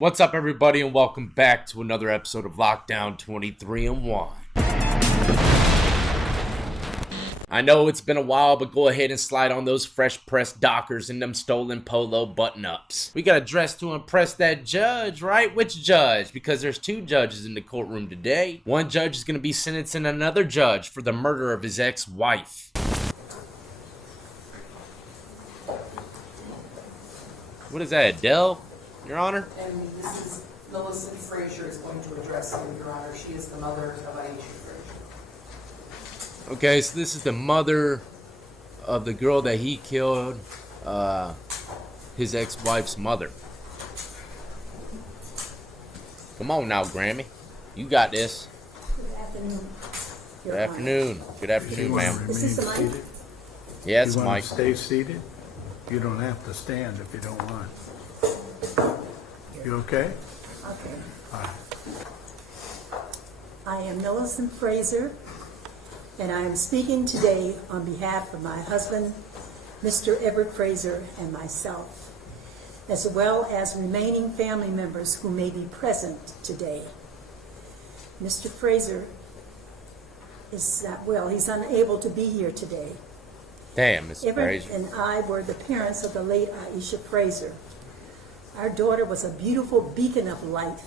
What's up, everybody, and welcome back to another episode of Lockdown 23-1. I know it's been a while, but go ahead and slide on those fresh pressed Dockers and them stolen polo button-ups. We gotta dress to impress that judge, right? Which judge? Because there's two judges in the courtroom today. One judge is gonna be sentencing another judge for the murder of his ex-wife. What is that, Adele? Your Honor? And this is Aisha Fraser is going to address you, Your Honor. She is the mother of Aisha Fraser. Okay, so this is the mother of the girl that he killed, his ex-wife's mother. Come on now, Grammy. You got this. Good afternoon. Good afternoon. Good afternoon, ma'am. Is this the mic? Yeah, it's You want Mike. to stay seated? You don't have to stand if you don't want. You okay? Okay. All right. I am Aisha Fraser, and I am speaking today on behalf of my husband, Mr. Everett Fraser, and myself, as well as remaining family members who may be present today. Mr. Fraser is not well. He's unable to be here today. Damn, Miss Everett Fraser. and I were the parents of the late Aisha Fraser. Our daughter was a beautiful beacon of light,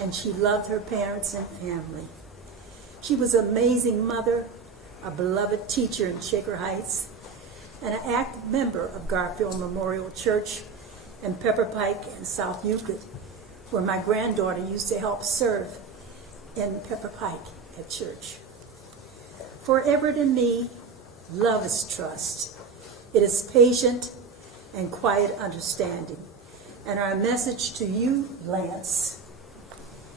and she loved her parents and family. She was an amazing mother, a beloved teacher in Shaker Heights, and an active member of Garfield Memorial Church in Pepper Pike and South Euclid, where my granddaughter used to help serve in Pepper Pike at church. For Everett and me, love is trust. It is patient and quiet understanding. And our message to you, Lance,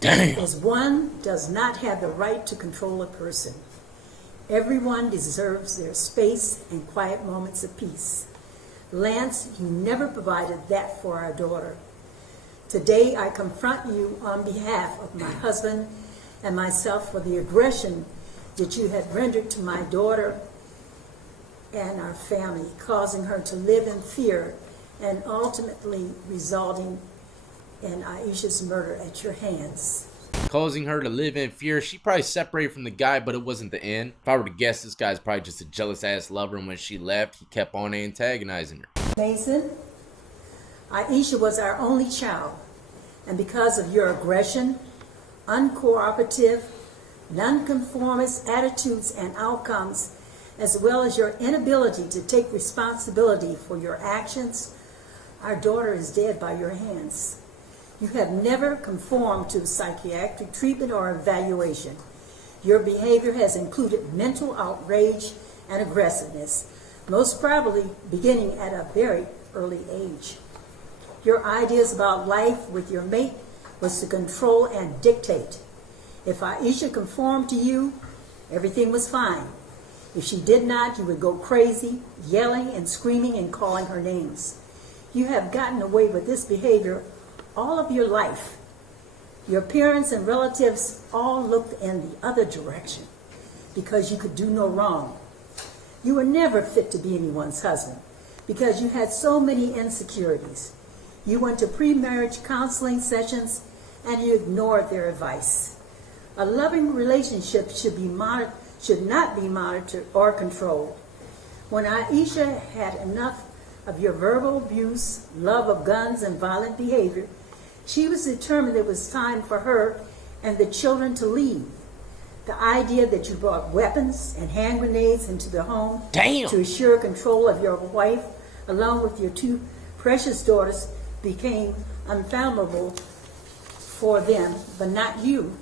is one does not have the right to control a person. Everyone deserves their space and quiet moments of peace. Lance, you never provided that for our daughter. Today, I confront you on behalf of my husband and myself for the aggression that you had rendered to my daughter and our family, causing her to live in fear and ultimately resulting in Aisha's murder at your hands. Causing her to live in fear. She probably separated from the guy, but it wasn't the end. If I were to guess, this guy's probably just a jealous-ass lover, and when she left, he kept on antagonizing her. Mason, Aisha was our only child, and because of your aggression, uncooperative, nonconformist attitudes and outcomes, as well as your inability to take responsibility for your actions, our daughter is dead by your hands. You have never conformed to psychiatric treatment or evaluation. Your behavior has included mental outrage and aggressiveness, most probably beginning at a very early age. Your ideas about life with your mate was to control and dictate. If Aisha conformed to you, everything was fine. If she did not, you would go crazy, yelling and screaming and calling her names. You have gotten away with this behavior all of your life. Your parents and relatives all looked in the other direction because you could do no wrong. You were never fit to be anyone's husband because you had so many insecurities. You went to pre-marriage counseling sessions and you ignored their advice. A loving relationship should not be monitored or controlled. When Aisha had enough of your verbal abuse, love of guns, and violent behavior, she was determined it was time for her and the children to leave. The idea that you brought weapons and hand grenades into the home to assure control of your wife, along with your two precious daughters, became unfathomable for them, but not you.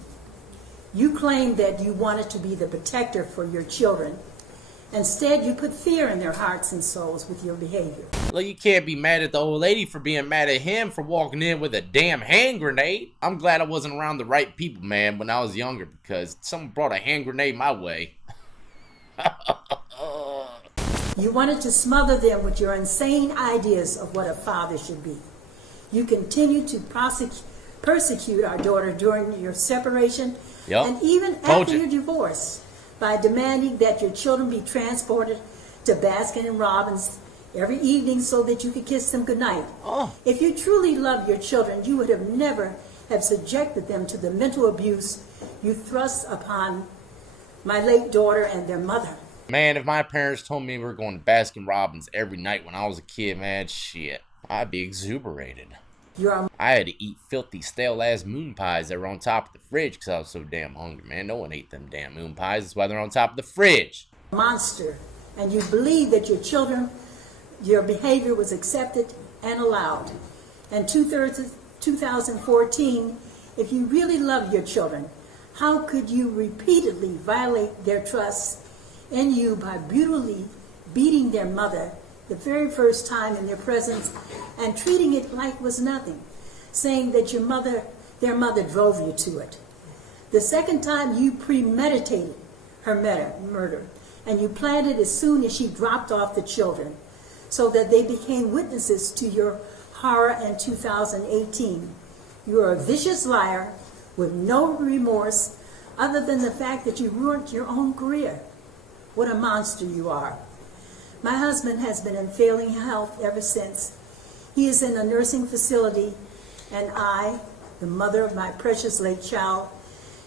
You claimed that you wanted to be the protector for your children. Instead, you put fear in their hearts and souls with your behavior. Well, you can't be mad at the old lady for being mad at him for walking in with a damn hand grenade. I'm glad I wasn't around the right people, man, when I was younger, because someone brought a hand grenade my way. You wanted to smother them with your insane ideas of what a father should be. You continued to persecute our daughter during your separation and even after your divorce by demanding that your children be transported to Baskin and Robbins every evening so that you could kiss them goodnight. Oh. If you truly loved your children, you would have never have subjected them to the mental abuse you thrust upon my late daughter and their mother. Man, if my parents told me we were going to Baskin Robbins every night when I was a kid, man, shit, I'd be exuberated. I had to eat filthy, stale-ass moon pies that were on top of the fridge because I was so damn hungry, man. No one ate them damn moon pies. That's why they're on top of the fridge. Monster, and you believe that your children, your behavior was accepted and allowed. And 2014, if you really loved your children, how could you repeatedly violate their trust in you by brutally beating their mother the very first time in their presence and treating it like it was nothing, saying that their mother drove you to it? The second time, you premeditated her murder, and you planned it as soon as she dropped off the children, so that they became witnesses to your horror in 2018. You are a vicious liar with no remorse other than the fact that you ruined your own career. What a monster you are. My husband has been in failing health ever since. He is in a nursing facility, and I, the mother of my precious late child,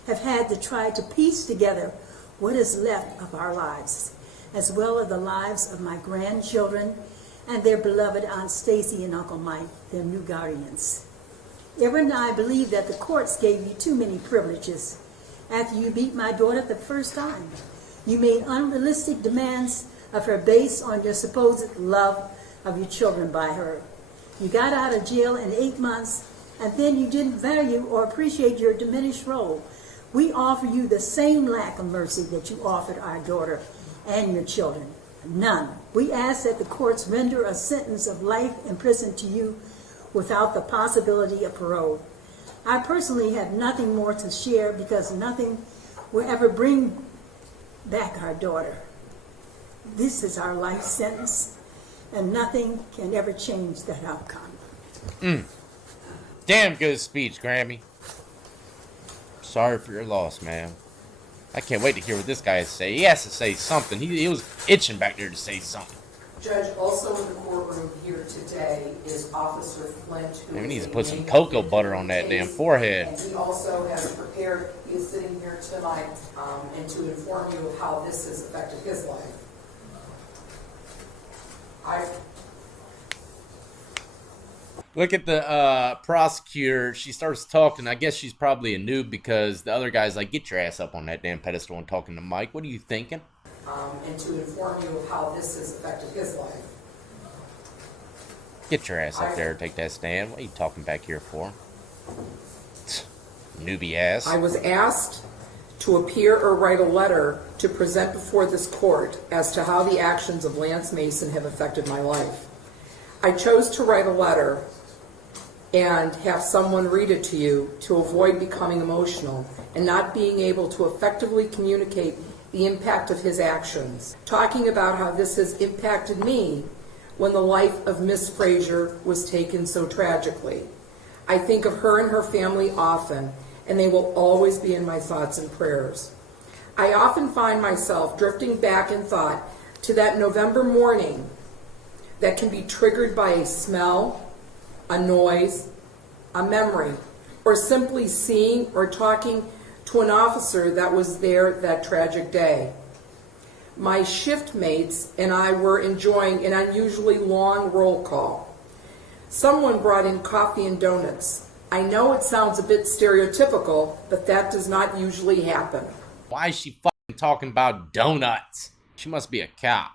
have had to try to piece together what is left of our lives, as well as the lives of my grandchildren and their beloved Aunt Stacy and Uncle Mike, their new guardians. Edward and I believe that the courts gave you too many privileges after you beat my daughter the first time. You made unrealistic demands of her based on your supposed love of your children by her. You got out of jail in 8 months, and then you didn't value or appreciate your diminished role. We offer you the same lack of mercy that you offered our daughter and your children. None. We ask that the courts render a sentence of life in prison to you without the possibility of parole. I personally have nothing more to share because nothing will ever bring back our daughter. This is our life sentence, and nothing can ever change that outcome. Damn good speech, Grammy. Sorry for your loss, man. I can't wait to hear what this guy has to say. He has to say something. He was itching back there to say something. Judge, also in the courtroom here today is Officer Flint. Man, we need to put some cocoa butter on that damn forehead. And he also has prepared, he is sitting here tonight, and to inform you of how this has affected his life. Look at the prosecutor. She starts talking. I guess she's probably a noob because the other guy's like, get your ass up on that damn pedestal and talking to Mike. What are you thinking? And to inform you of how this has affected his life. Get your ass up there and take that stand. What are you talking back here for? Newbie ass. I was asked to appear or write a letter to present before this court as to how the actions of Lance Mason have affected my life. I chose to write a letter and have someone read it to you to avoid becoming emotional and not being able to effectively communicate the impact of his actions, talking about how this has impacted me when the life of Miss Fraser was taken so tragically. I think of her and her family often, and they will always be in my thoughts and prayers. I often find myself drifting back in thought to that November morning that can be triggered by a smell, a noise, a memory, or simply seeing or talking to an officer that was there that tragic day. My shift mates and I were enjoying an unusually long roll call. Someone brought in coffee and donuts. I know it sounds a bit stereotypical, but that does not usually happen. Why is she fucking talking about donuts? She must be a cop.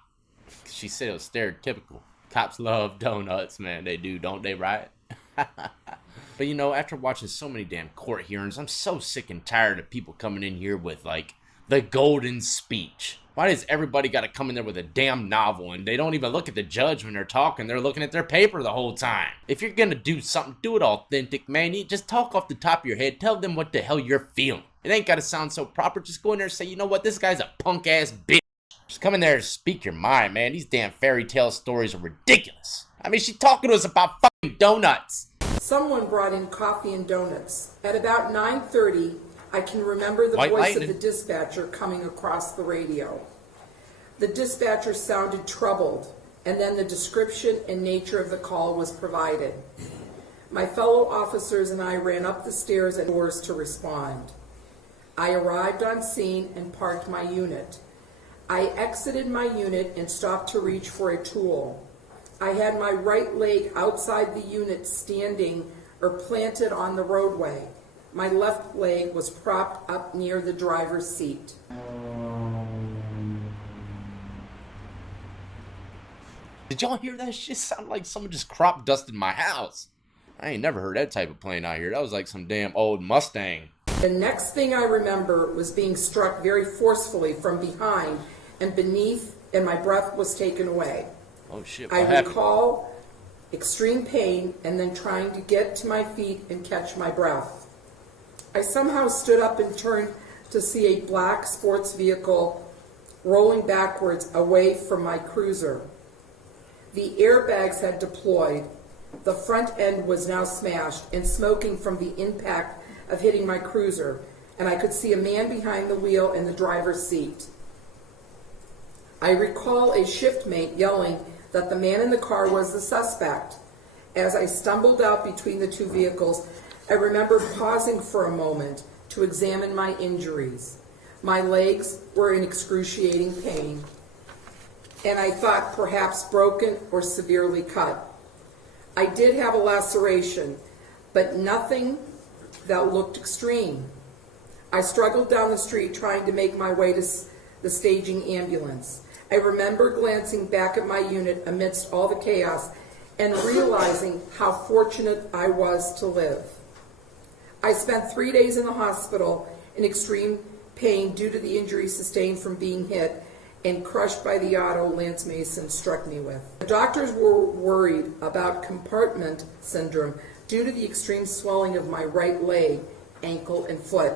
She said it was stereotypical. Cops love donuts, man. They do, don't they, right? But you know, after watching so many damn court hearings, I'm so sick and tired of people coming in here with, like, the golden speech. Why does everybody got to come in there with a damn novel and they don't even look at the judge when they're talking? They're looking at their paper the whole time. If you're gonna do something, do it authentic, man. You just talk off the top of your head. Tell them what the hell you're feeling. It ain't gotta sound so proper. Just go in there and say, you know what, this guy's a punk-ass bitch. Just come in there and speak your mind, man. These damn fairy tale stories are ridiculous. I mean, she's talking to us about fucking donuts. Someone brought in coffee and donuts. At about 9:30, I can remember the voice of the dispatcher coming across the radio. The dispatcher sounded troubled and then the description and nature of the call was provided. My fellow officers and I ran up the stairs and doors to respond. I arrived on scene and parked my unit. I exited my unit and stopped to reach for a tool. I had my right leg outside the unit standing or planted on the roadway. My left leg was propped up near the driver's seat. Did y'all hear that shit? Sounded like someone just crop dusted my house. I ain't never heard that type of plane out here. That was like some damn old Mustang. The next thing I remember was being struck very forcefully from behind and beneath, and my breath was taken away. Oh shit, I what happened? recall extreme pain and then trying to get to my feet and catch my breath. I somehow stood up and turned to see a black sports vehicle rolling backwards away from my cruiser. The airbags had deployed. The front end was now smashed and smoking from the impact of hitting my cruiser, and I could see a man behind the wheel in the driver's seat. I recall a shiftmate yelling that the man in the car was the suspect. As I stumbled out between the two vehicles, I remember pausing for a moment to examine my injuries. My legs were in excruciating pain, and I thought perhaps broken or severely cut. I did have a laceration, but nothing that looked extreme. I struggled down the street trying to make my way to the staging ambulance. I remember glancing back at my unit amidst all the chaos and realizing how fortunate I was to live. I spent 3 days in the hospital in extreme pain due to the injuries sustained from being hit and crushed by the auto Lance Mason struck me with. The doctors were worried about compartment syndrome due to the extreme swelling of my right leg, ankle, and foot.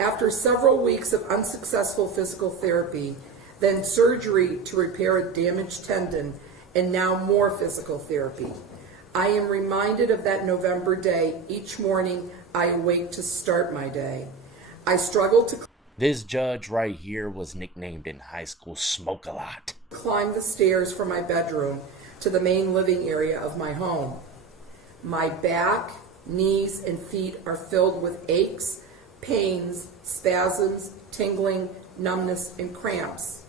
After several weeks of unsuccessful physical therapy, then surgery to repair a damaged tendon, and now more physical therapy, I am reminded of that November day. Each morning I awake to start my day. I struggle to This judge right here was nicknamed in high school Smoke-A-Lot. climb the stairs from my bedroom to the main living area of my home. My back, knees, and feet are filled with aches, pains, spasms, tingling, numbness, and cramps.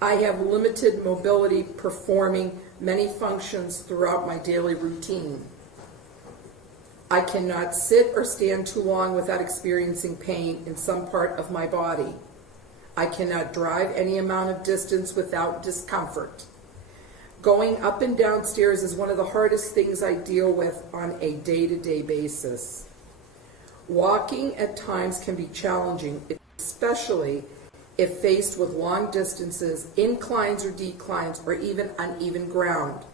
I have limited mobility performing many functions throughout my daily routine. I cannot sit or stand too long without experiencing pain in some part of my body. I cannot drive any amount of distance without discomfort. Going up and down stairs is one of the hardest things I deal with on a day-to-day basis. Walking at times can be challenging, especially if faced with long distances, inclines or declines, or even uneven ground.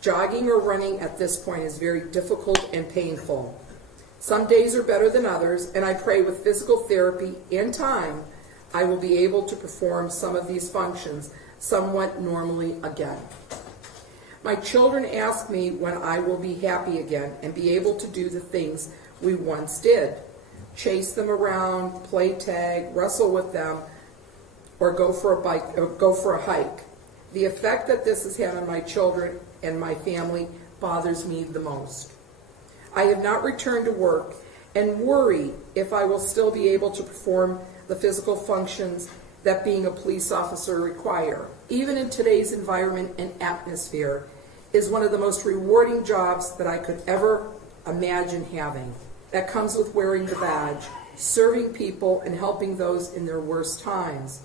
Jogging or running at this point is very difficult and painful. Some days are better than others, and I pray with physical therapy and time, I will be able to perform some of these functions somewhat normally again. My children ask me when I will be happy again and be able to do the things we once did. Chase them around, play tag, wrestle with them, or go for a hike. The effect that this has had on my children and my family bothers me the most. I have not returned to work and worry if I will still be able to perform the physical functions that being a police officer require. Even in today's environment and atmosphere, is one of the most rewarding jobs that I could ever imagine having. That comes with wearing the badge, serving people, and helping those in their worst times.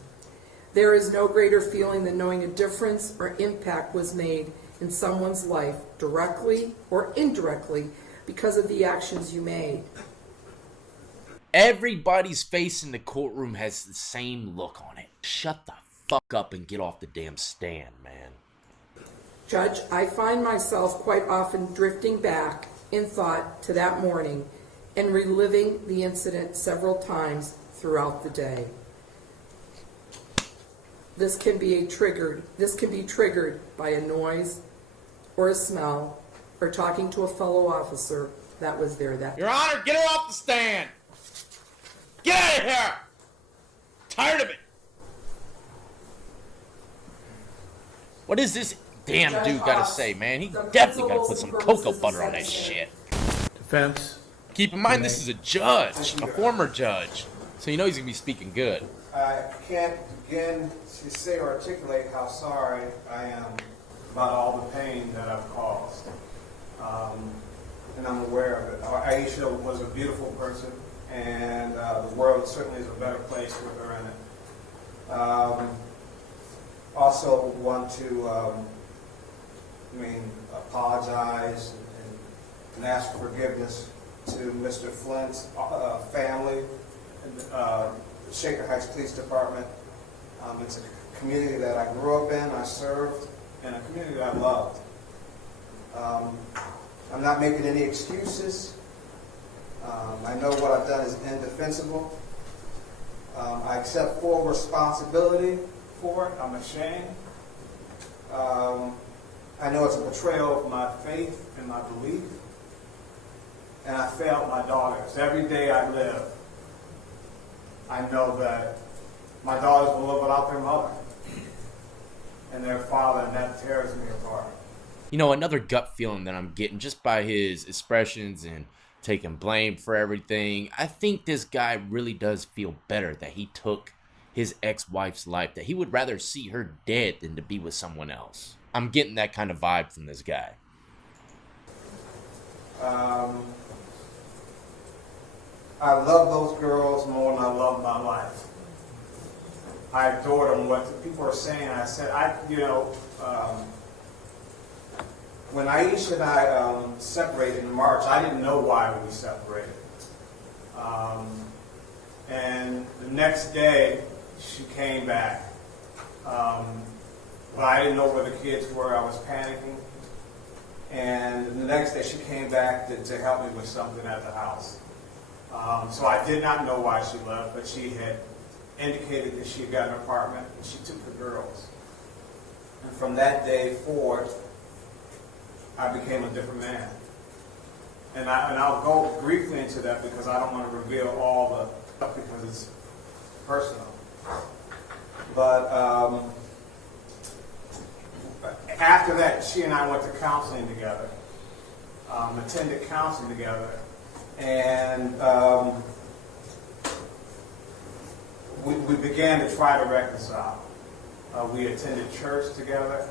There is no greater feeling than knowing a difference or impact was made in someone's life, directly or indirectly, because of the actions you made. Everybody's face in the courtroom has the same look on it. Shut the fuck up and get off the damn stand, man. Judge, I find myself quite often drifting back in thought to that morning and reliving the incident several times throughout the day. This can be triggered by a noise or a smell or talking to a fellow officer that was there that day. Your Honor, get her off the stand! Get out of here! Tired of it! What is this damn Judge dude gotta Ross, say, man? He the definitely gotta principles put some and cocoa purposes butter of on that sentencing. shit. Defense? Keep in mind, this is a judge, a former judge. So you know he's gonna be speaking good. I can't begin to say or articulate how sorry I am about all the pain that I've caused. And I'm aware of it. Aisha was a beautiful person, and the world certainly is a better place with her in it. Also want to, apologize and ask forgiveness to Mr. Flint's family, Shaker Heights Police Department. It's a community that I grew up in, I served, and a community that I loved. I'm not making any excuses. I know what I've done is indefensible. I accept full responsibility for it. I'm ashamed. I know it's a betrayal of my faith and my belief. And I failed my daughters. Every day I live, I know that my daughters will live without their mother and their father, and that tears me apart. You know, another gut feeling that I'm getting just by his expressions and taking blame for everything, I think this guy really does feel better that he took his ex-wife's life, that he would rather see her dead than to be with someone else. I'm getting that kind of vibe from this guy. I love those girls more than I love my life. I adored them. What people are saying, I said, when Aisha and I separated in March, I didn't know why we separated. And the next day, she came back. But I didn't know where the kids were. I was panicking. And the next day, she came back to help me with something at the house. So I did not know why she left, but she had indicated that she had got an apartment and she took the girls. And from that day forward, I became a different man. And I'll go briefly into that because I don't want to reveal all the stuff because it's personal. But after that, she and I went to counseling together, attended counseling together, and we began to try to reconcile. We attended church together.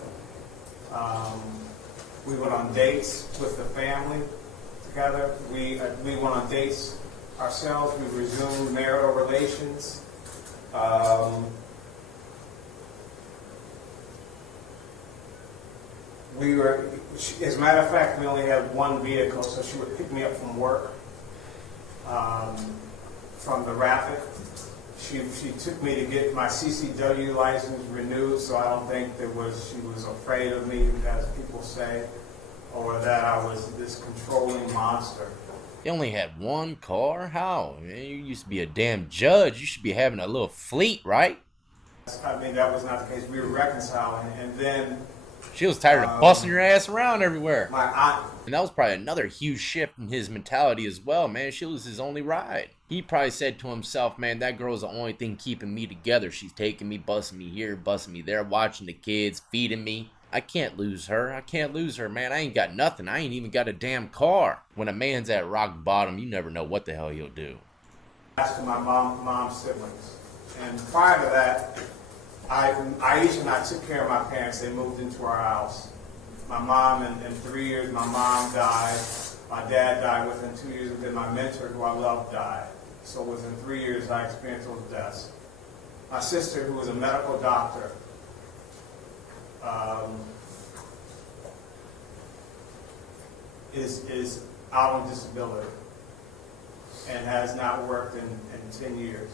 We went on dates with the family together. We went on dates ourselves. We resumed marital relations. As a matter of fact, we only had one vehicle, so she would pick me up from work, from the Rapid. She took me to get my CCW license renewed, so I don't think she was afraid of me, as people say, or that I was this controlling monster. You only had one car? How? Man, you used to be a damn judge. You should be having a little fleet, right? I mean, that was not the case. We were reconciling, and then She was tired of busting your ass around everywhere. my aunt. And that was probably another huge shift in his mentality as well, man. She was his only ride. He probably said to himself, man, that girl's the only thing keeping me together. She's taking me, busting me here, busting me there, watching the kids, feeding me. I can't lose her. I can't lose her, man. I ain't got nothing. I ain't even got a damn car. When a man's at rock bottom, you never know what the hell he'll do. To my mom's siblings. And prior to that, Aisha and I took care of my parents. They moved into our house. My mom, in 3 years, my mom died. My dad died within 2 years, and then my mentor, who I loved, died. So within 3 years, I experienced those deaths. My sister, who was a medical doctor, is out on disability and has not worked in 10 years.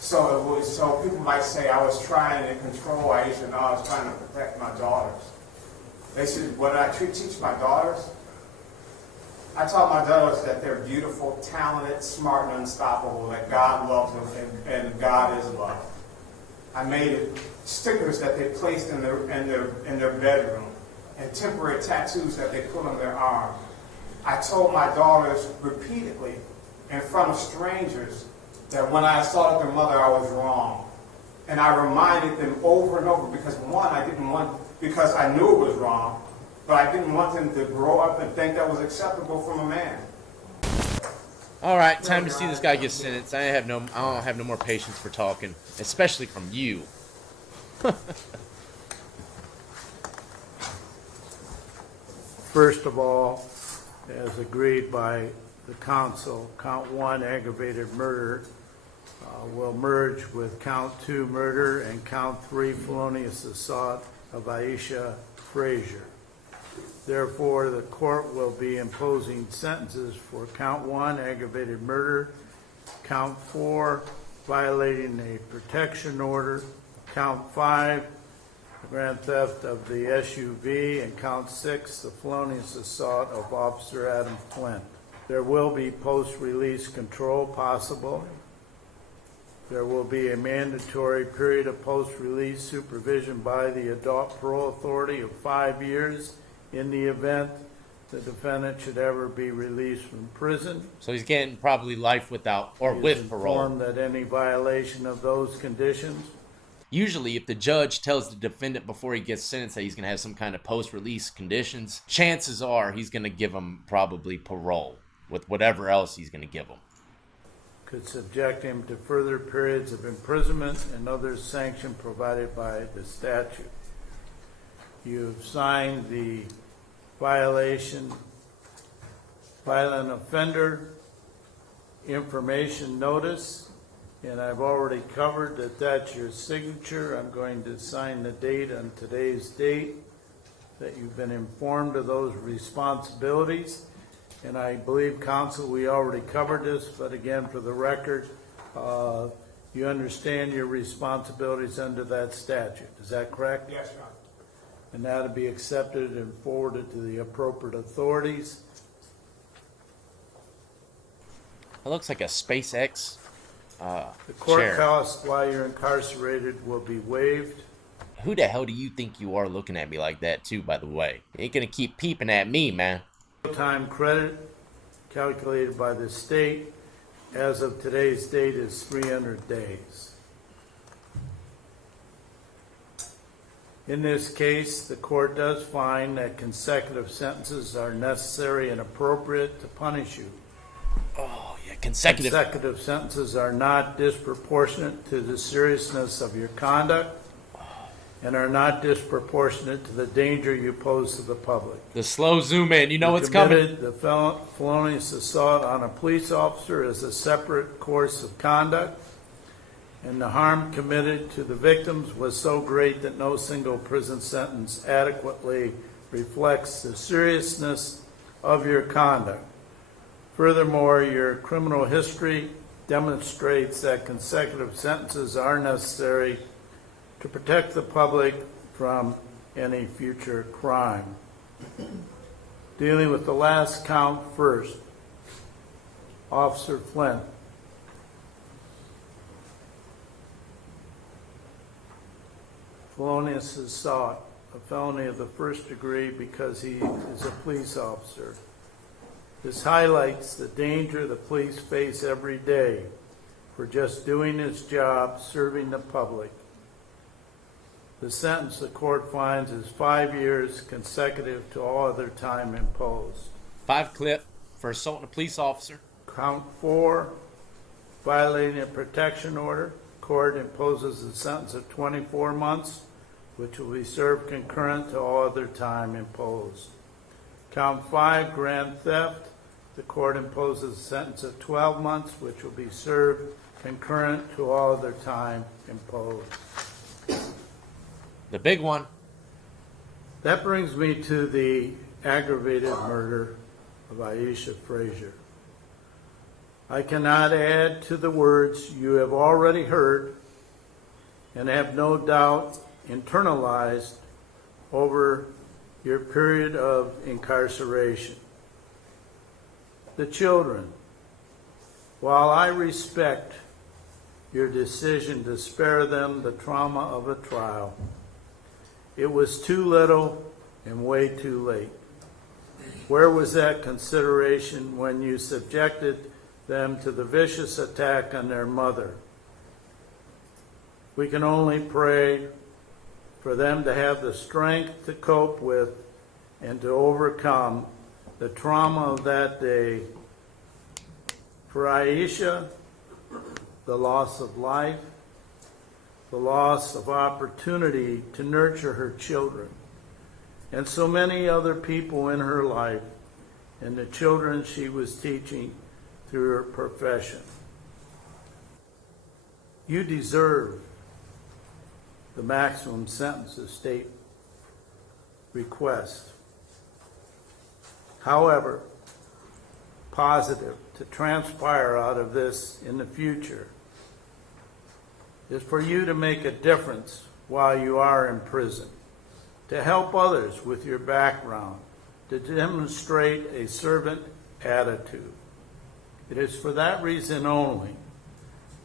So people might say I was trying to control Aisha. No, I was trying to protect my daughters. They said, what did I teach my daughters? I taught my daughters that they're beautiful, talented, smart, and unstoppable, that God loves them, and God is love. I made stickers that they placed in their bedroom, and temporary tattoos that they put on their arm. I told my daughters repeatedly, in front of strangers, that when I assaulted their mother, I was wrong. And I reminded them over and over because, one, I didn't want because I knew it was wrong, but I didn't want him to grow up and think that was acceptable from a man. All right, time to see this guy get sentenced. I don't have no more patience for talking, especially from you. First of all, as agreed by the council, count 1, aggravated murder, will merge with count 2, murder, and count 3, felonious assault of Aisha Fraser. Therefore, the court will be imposing sentences for count 1, aggravated murder, count 4, violating a protection order, count 5, grand theft of the SUV, and count 6, the felonious assault of Officer Adam Flint. There will be post-release control possible. There will be a mandatory period of post-release supervision by the Adult Parole Authority of 5 years in the event the defendant should ever be released from prison. So he's getting probably life without or He is with parole. informed that any violation of those conditions Usually, if the judge tells the defendant before he gets sentenced that he's going to have some kind of post-release conditions, chances are he's going to give him probably parole with whatever else he's going to give him. could subject him to further periods of imprisonment and other sanction provided by the statute. You've signed the violent offender information notice, and I've already covered that that's your signature. I'm going to sign the date on today's date, that you've been informed of those responsibilities. And I believe, counsel, we already covered this, but again, for the record, you understand your responsibilities under that statute. Is that correct? Yes, Your Honor. And that'll be accepted and forwarded to the appropriate authorities. It looks like a SpaceX The court chair. costs while you're incarcerated will be waived. Who the hell do you think you are looking at me like that, too, by the way? You ain't going to keep peeping at me, man. Time credit calculated by the state as of today's date is 300 days. In this case, the court does find that consecutive sentences are necessary and appropriate to punish you. Oh, yeah, consecutive. Consecutive sentences are not disproportionate to the seriousness of your conduct and are not disproportionate to the danger you pose to the public. The slow zoom in. You know what's You coming. committed the felonious assault on a police officer as a separate course of conduct, and the harm committed to the victims was so great that no single prison sentence adequately reflects the seriousness of your conduct. Furthermore, your criminal history demonstrates that consecutive sentences are necessary to protect the public from any future crime. Dealing with the last count first, Officer Flint. Felonious assault, a felony of the first degree because he is a police officer. This highlights the danger the police face every day for just doing his job, serving the public. The sentence the court finds is 5 years consecutive to all other time imposed. 5 clip for assaulting a police officer. Count 4, violating a protection order. Court imposes a sentence of 24 months, which will be served concurrent to all other time imposed. Count 5, grand theft. The court imposes a sentence of 12 months, which will be served concurrent to all other time imposed. The big one. That brings me to the aggravated murder of Aisha Fraser. I cannot add to the words you have already heard and have no doubt internalized over your period of incarceration. The children, while I respect your decision to spare them the trauma of a trial, it was too little and way too late. Where was that consideration when you subjected them to the vicious attack on their mother? We can only pray for them to have the strength to cope with and to overcome the trauma of that day. For Aisha, the loss of life, the loss of opportunity to nurture her children, and so many other people in her life, and the children she was teaching through her profession. You deserve the maximum sentence the state requests. However, positive to transpire out of this in the future is for you to make a difference while you are in prison, to help others with your background, to demonstrate a servant attitude. It is for that reason only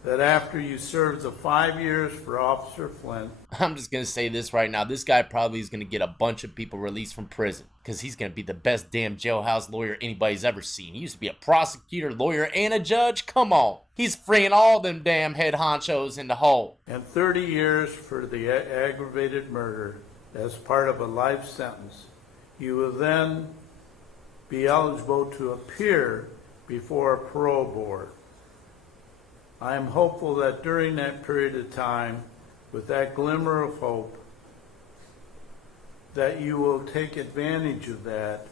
that after you serve the 5 years for Officer Flint, I'm just going to say this right now. This guy probably is going to get a bunch of people released from prison because he's going to be the best damn jailhouse lawyer anybody's ever seen. He used to be a prosecutor, lawyer, and a judge. Come on. He's freeing all them damn head honchos in the hole. and 30 years for the aggravated murder as part of a life sentence. You will then be eligible to appear before a parole board. I am hopeful that during that period of time, with that glimmer of hope, that you will take advantage of that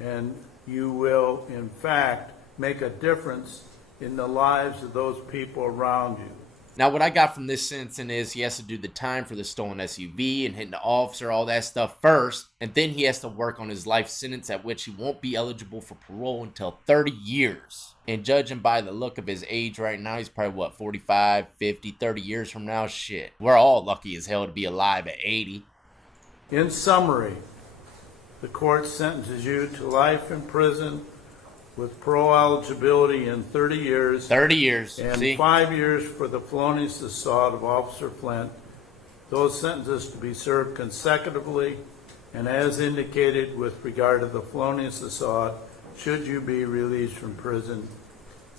and you will, in fact, make a difference in the lives of those people around you. Now, what I got from this sentencing is he has to do the time for the stolen SUV and hitting the officer, all that stuff first, and then he has to work on his life sentence, at which he won't be eligible for parole until 30 years. And judging by the look of his age right now, he's probably, what, 45, 50, 30 years from now? Shit. We're all lucky as hell to be alive at 80. In summary, the court sentences you to life in prison with parole eligibility in 30 years. 30 years. And See? 5 years for the felonious assault of Officer Flint. Those sentences to be served consecutively, and as indicated with regard to the felonious assault, should you be released from prison,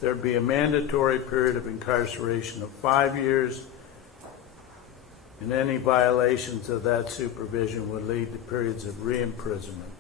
there'd be a mandatory period of incarceration of 5 years, and any violations of that supervision would lead to periods of re-imprisonment.